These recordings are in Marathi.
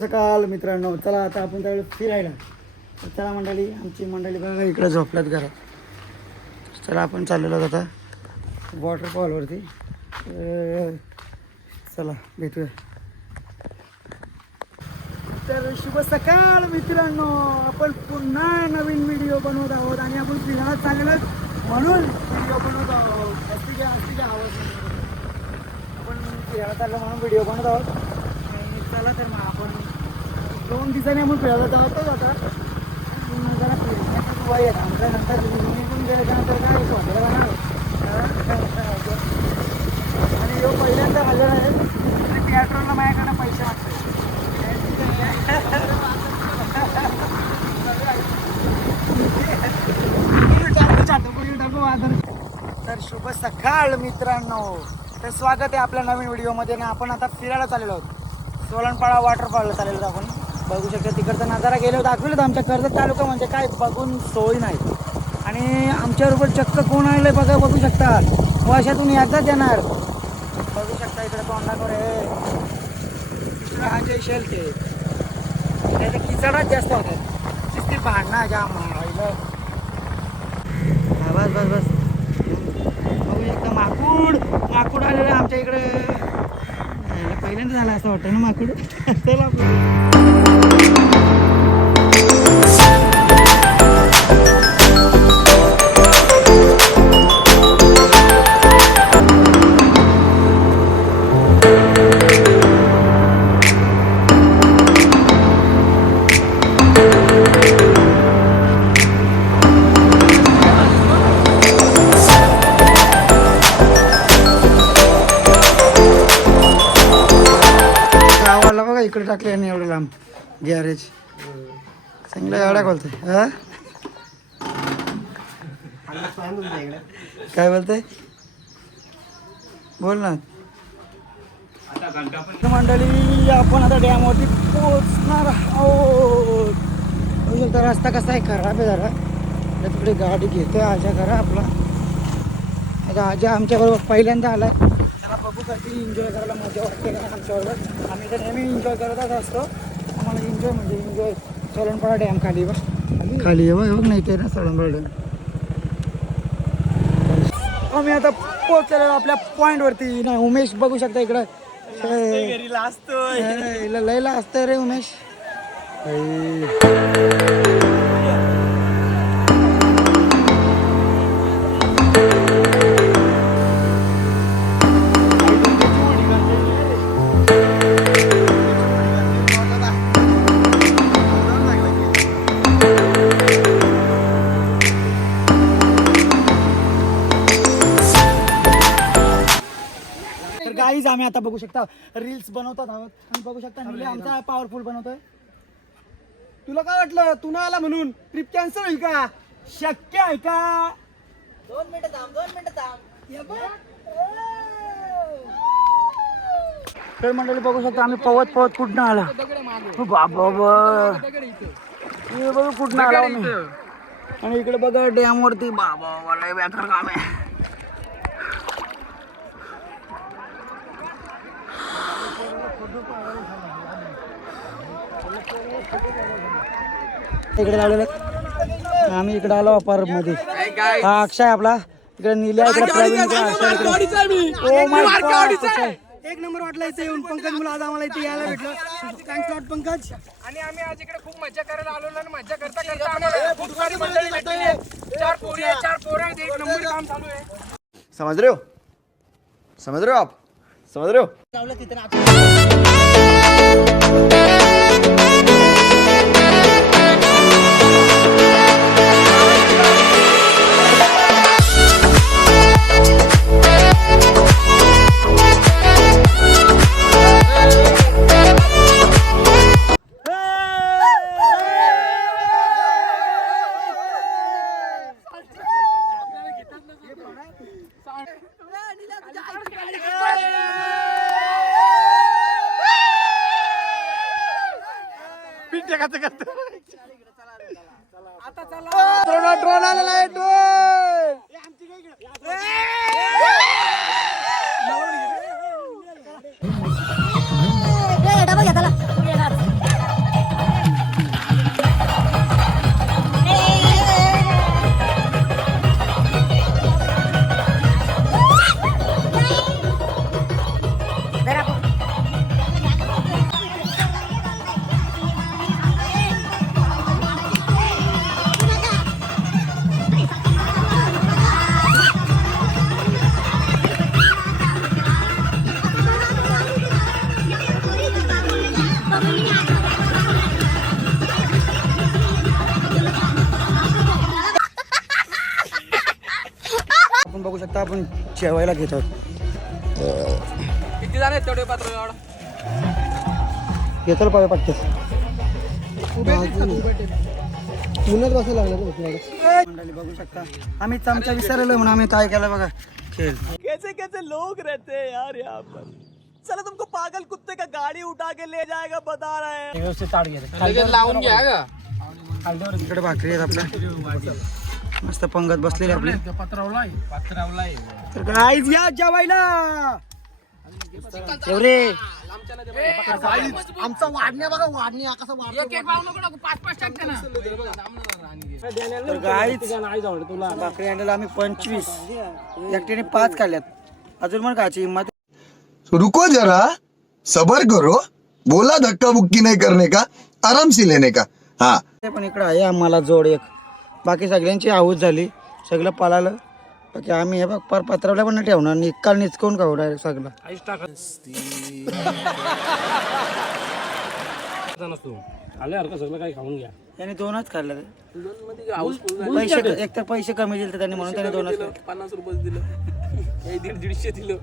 सकाळ मित्रांनो, चला आता आपण त्यावेळेस फिरायला. तर चला मंडळी, आमची मंडळी बघा इकडे झोपल्यात घरात. चला आपण चाललेलो आता वॉटरफॉलवरती. चला भेटूया. तर शुभ सकाळ मित्रांनो, आपण पुन्हा नवीन व्हिडिओ बनवत आहोत आणि आपण फिरायला चाललेलो म्हणून व्हिडिओ बनवत आहोत. असती आवाज आपण फिरायला चाललो म्हणून व्हिडिओ बनवत आहोत. आणि चला तर मग आपण 2 दिवसांनी आपण फिरायला जातोच आता. जरा फिरण्याचं वय आहे आमच्या. नंतर पण गेल्याच्यानंतर काय स्वतःला जाणार आणि तो पहिल्यांदा हजर आहे. आणि पेट्रोलला माझ्याकडे पैसे असतात. तर शुभ सकाळ मित्रांनो, तर स्वागत आहे आपल्या नवीन व्हिडिओमध्ये. ना आपण आता फिरायला चाललेलो आहोत. सोलनपाडा वॉटरफॉलला चाललेलो आहोत. आपण बघू शकतो तिकडचा नजारा गेलो दाखवलं तर आमच्या कर्जत तालुका म्हणजे काय बघून सोय नाही. आणि आमच्याबरोबर चक्क कोण आलं बघा, बघू शकता. वर्षातून एकदाच येणार. बघू शकता इकडे तोंडावर आहे हा शेलते. त्याच्या किचडाच जास्त होतात. शिस्ती भांडणं जाम राहिलं. बस बस बस बघू शकता माकूड आलेलं आमच्या इकडे. पहिल्यांदा झालं असं वाटतं ना माकूड. चला इकडे टाकले आणि एवढं लांब गॅरेज. चांगल्या गाड्या खोलते. काय बोलते बोल ना. मंडळी आपण आता डॅमवरती पोहोचणार आहोत. बघू शकता रस्ता कसा आहे, खराब आहे जरा. तिकडे गाडी घेतोय आजा करा आपला. आता आजा आमच्याबरोबर पहिल्यांदा आलाय. बघू कधी एन्जॉय करायला मजा वाटते का आमच्याबरोबर. आम्ही तर नेहमी एन्जॉय करतच असतो. आम्हाला एन्जॉय म्हणजे एन्जॉय. सोलनपाडा डॅम खाली आहे बघ नाही ते ना सोलनपाडा डॅम. आम्ही आता पोहोचलो आपल्या पॉईंटवरती ना. उमेश बघू शकता इकडं लयला असतंय रे उमेश. गाईज आम्ही आता बघू शकता रील्स बनवतात आहोत. आणि बघू शकता निले आमचा पॉवरफुल बनवतोय. तुला काय वाटलं तू ना आला म्हणून ट्रिप कॅन्सल होईल का? शक्य आहे का? 2 मिनिटं थांब. तर मंडळी बघू शकता आम्ही पवत कुठनं आला. बाबा हे बघू कुठनं आला आम्ही. आणि इकडे बघा डॅम वरती बाबा लय बेकार काम आहे. इकडे लावलेलं आम्ही इकडे आलो अपार्ट मध्ये. हा अक्षय आपला इकडे निल्या इकडे प्रवीण एक नंबर वाटला इथे येऊन. पंकज मुलं आज आम्हाला इथे यायला भेटलं. Thanks lot Pankaj. आणि आम्ही आज इकडे खूप मजा करायला आलो आणि मजा करता करता आम्हाला खूप सारी मंडळी भेटली. 4 पोरी एक नंबर काम चालू आहे. समझ रहे हो आप समझ रहे हो. ड्रोन आलेला आहे. डबा घेतला आपण बघू शकता आपण जेवायला घेत आहोत. किती झाले तेवढे पात्र एवढा घेतो पावे पटकेस मंडळी बघू शकता आम्ही चमचा विसरलो म्हणून आम्ही काय केलं बघा खेळ. कैसे कैसे लोग रहते हैं यार यहाँ पर. चला तुमको पागल कुत्ते का गाड़ी उठा के ले जाएगा बता रहे हैं. व्यवस्थित ताट घ्या लावून घ्या का इकडे भाकरी आहेत आपल्या मस्त पंगत बसलेली आपली. पत्रावलाय तर गाईज या जेवायला एवढे आमचा वाढण्या बघा वाढण्या कसं तर गाईज भाकरी आणलेला आम्ही 25 एकट्याने 5 खाल्ल्यात अजून पण खायची हिंमत. रुको जरा सबर करो बोला धक्का बुक्की नहीं करने का आराम से लेने का. हाँ पण इकडं आहे आम्हाला जोड एक बाकी सगळ्यांची आऊत झाली सगळं पळालं बाकी आम्ही हे बघ पर पत्रावल्या पण नाही ठेवणार निकाल निचकवून खाऊ डायरेक्ट सगळं. त्यांनी 2च खाल्लं पैसे एक तर पैसे कमी दिले त्यांनी म्हणून त्याने 2च खाल्ले. 50 रुपये दिलं 150 दिलं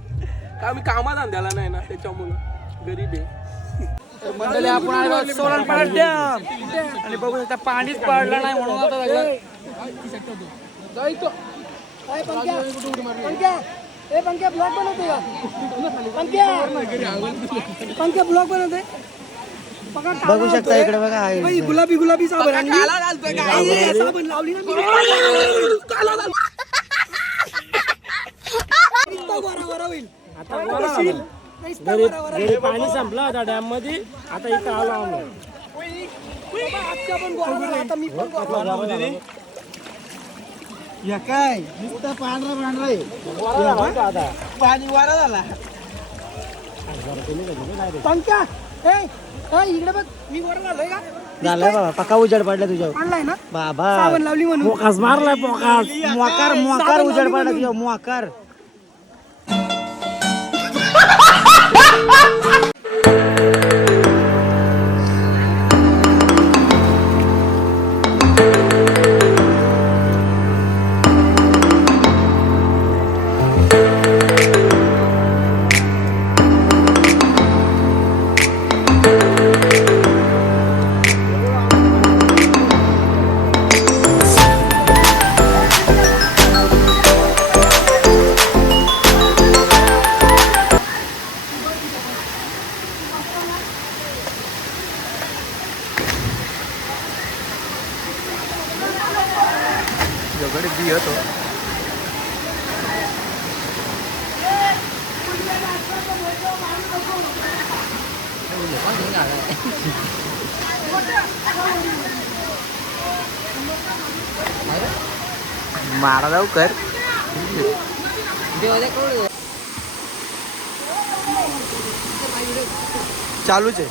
का आम्ही कामात आणल्याला नाही ना त्याच्यामुळं गरीब आहे. मंडळी आपण आलो सोलनपाडा डॅम आणि बघू शकता पाणीच पडलं नाही म्हणून आता सगळं बघू शकता इकडे बघा आहे गुलाबी गुलाबी साबण लावली ना पाणी संपलं आता डॅम मध्ये आता इथं आलो आम्ही. या काय नुसता पांढरा पांढरा आहे पाणी वारा झाला. पंख्या इकडे बघ मी वर झालोय का झालंय बाबा पक्का उजेड पडला तुझ्यावर आणलाय ना बाबा साबण लावली म्हणून पोकास मारलाय पोकास मोकार मोकार उजेड पडला तुझ्या मोकार. मारा जाऊ कर चालूच आहे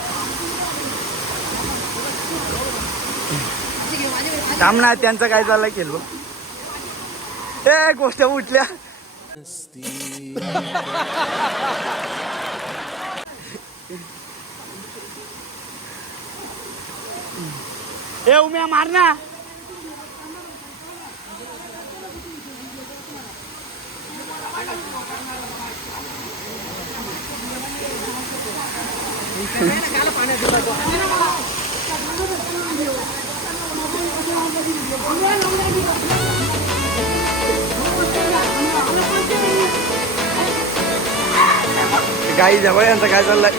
काम ना त्यांचं काय चाललंय खेळ बघ ए गोष्ट उठल्या ए उम्या मार ना गाई जवळ यांचं काय चाललंय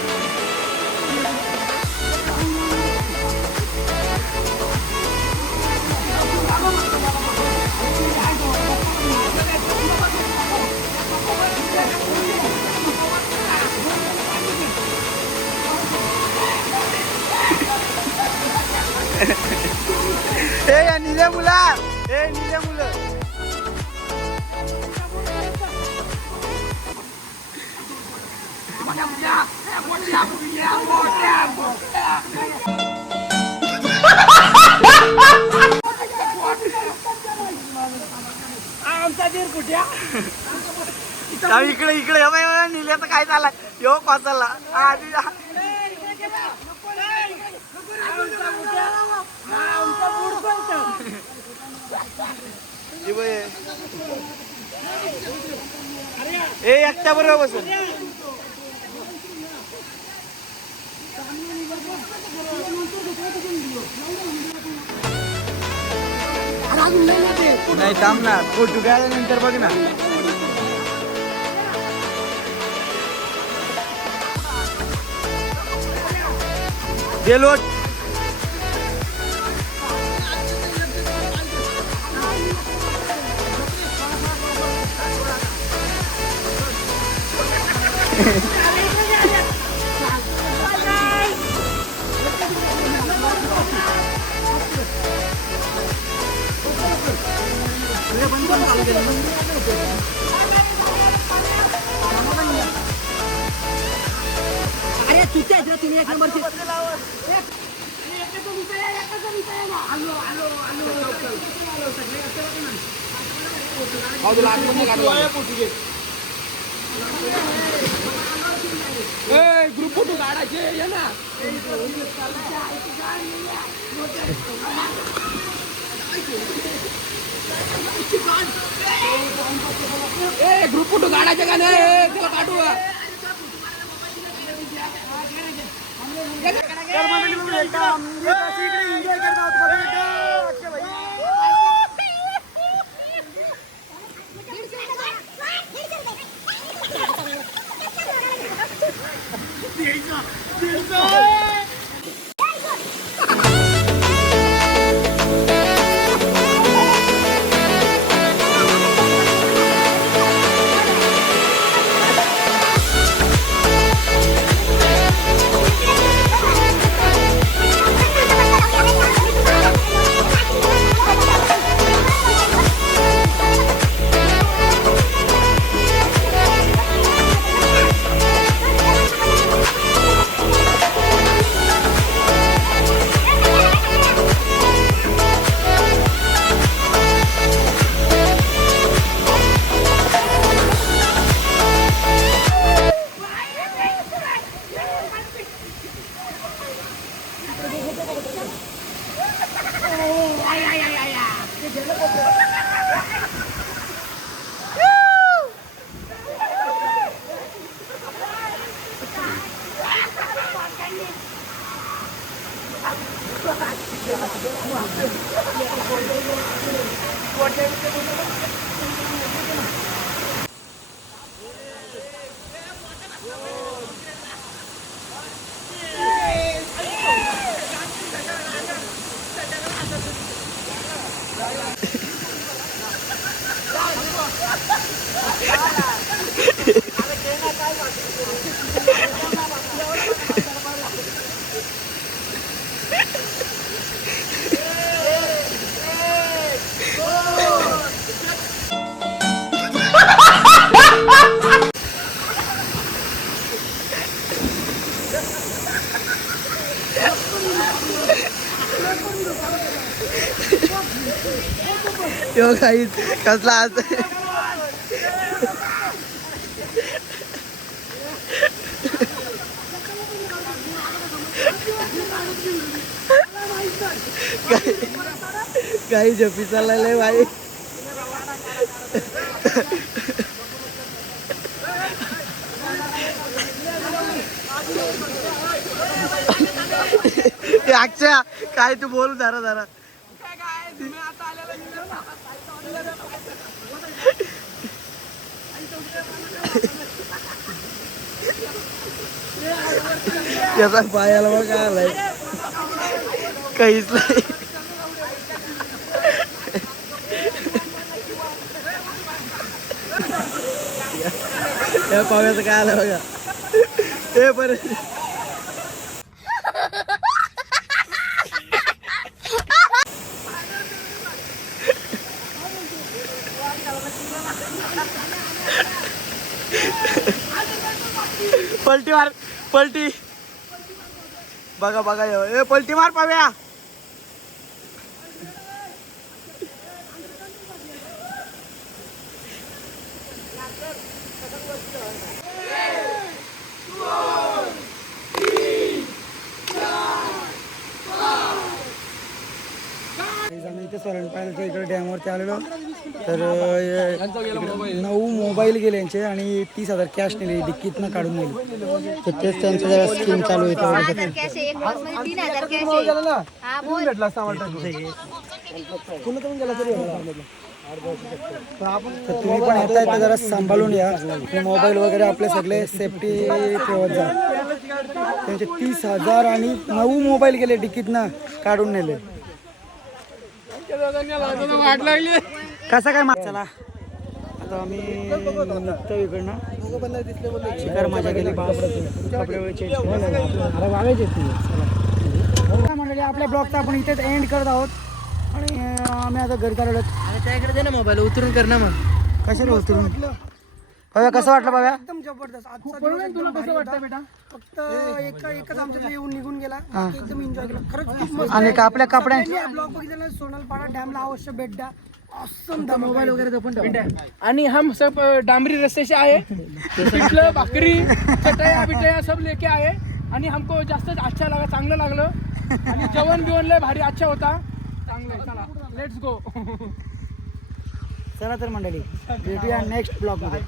ए निल्या मुला ए निल्या मुलं आमचा दीर कुठ्या इकडे इकडे निल्याचं काय चाललंय यो कसाला आधी बरोबर बसून. नाही थांब ना, फोटो नंतर बघ ना. गेलो अरे चुत्या तुम्ही एक नंबर ग्रुप फोटो काढायचे ये ना. ग्रुप फोटो काढायचे का नाही त्याला काढू. एन्जॉय करत आहोत बघा अक्षय भाई. यो काहीच कसला आज काही झोपी चाललाय भाई. अक्षा काय तू बोल जरा जरा. त्याचा पायाला बघ काय आलाय काहीच नाही. त्या पाव्याचं काय आलं बघा. हे बरं पलटी मार पलटी बघा बघा. ए पलटी मार पाव्या. सोलन पाहिलं इकडे डॅमवरती आलेलो तर 9 मोबाईल गेले यांचे आणि 30,000 कॅश नेली डिक्कीतनं काढून नेली तर तेच त्यांचं जरा स्कीम चालू आहे. तर तुम्ही पण येताय तर जरा सांभाळून या. मोबाईल वगैरे आपले सगळे सेफ्टी ठेवत जा. त्यांचे 30,000 आणि 9 मोबाईल गेले डिक्कीतनं काढून नेले. कसं काय चला आता आम्ही निघतो इकडनं. शिकार मजा गेली कपडे मंडळी आपल्या ब्लॉगचा आपण इथेच एंड करत आहोत आणि आम्ही आता घरी चाललो. त्याकडे दे ना मोबाईल उतरून कर ना मग. कशाला उतरून बाबा कसं वाटलं बाबा? एकदम जबरदस्त. तुला कसं वाटतं बेटा? फक्त एकच आमच्याकडे येऊन निघून गेला. एकदम एन्जॉय केला खरंच खूप मस्त. आणि आपल्या कपड्या ब्लॉग बघितला सोनलपाडा डॅमला अवश्य भेट द्या. मोबाईल वगैरे पण. आणि हम सब डांबरी रस्ते से आए, पिठलं भाकरी चटया बिटया सब लेके आए आणि हमको जास्त अच्छा लगा, चांगलं लागलं आणि जेवण बिवण लय भारी अच्छा होता. चांगलं चला लेट्स गो. चला तर मंडळी भेटूया नेक्स्ट ब्लॉग मध्ये.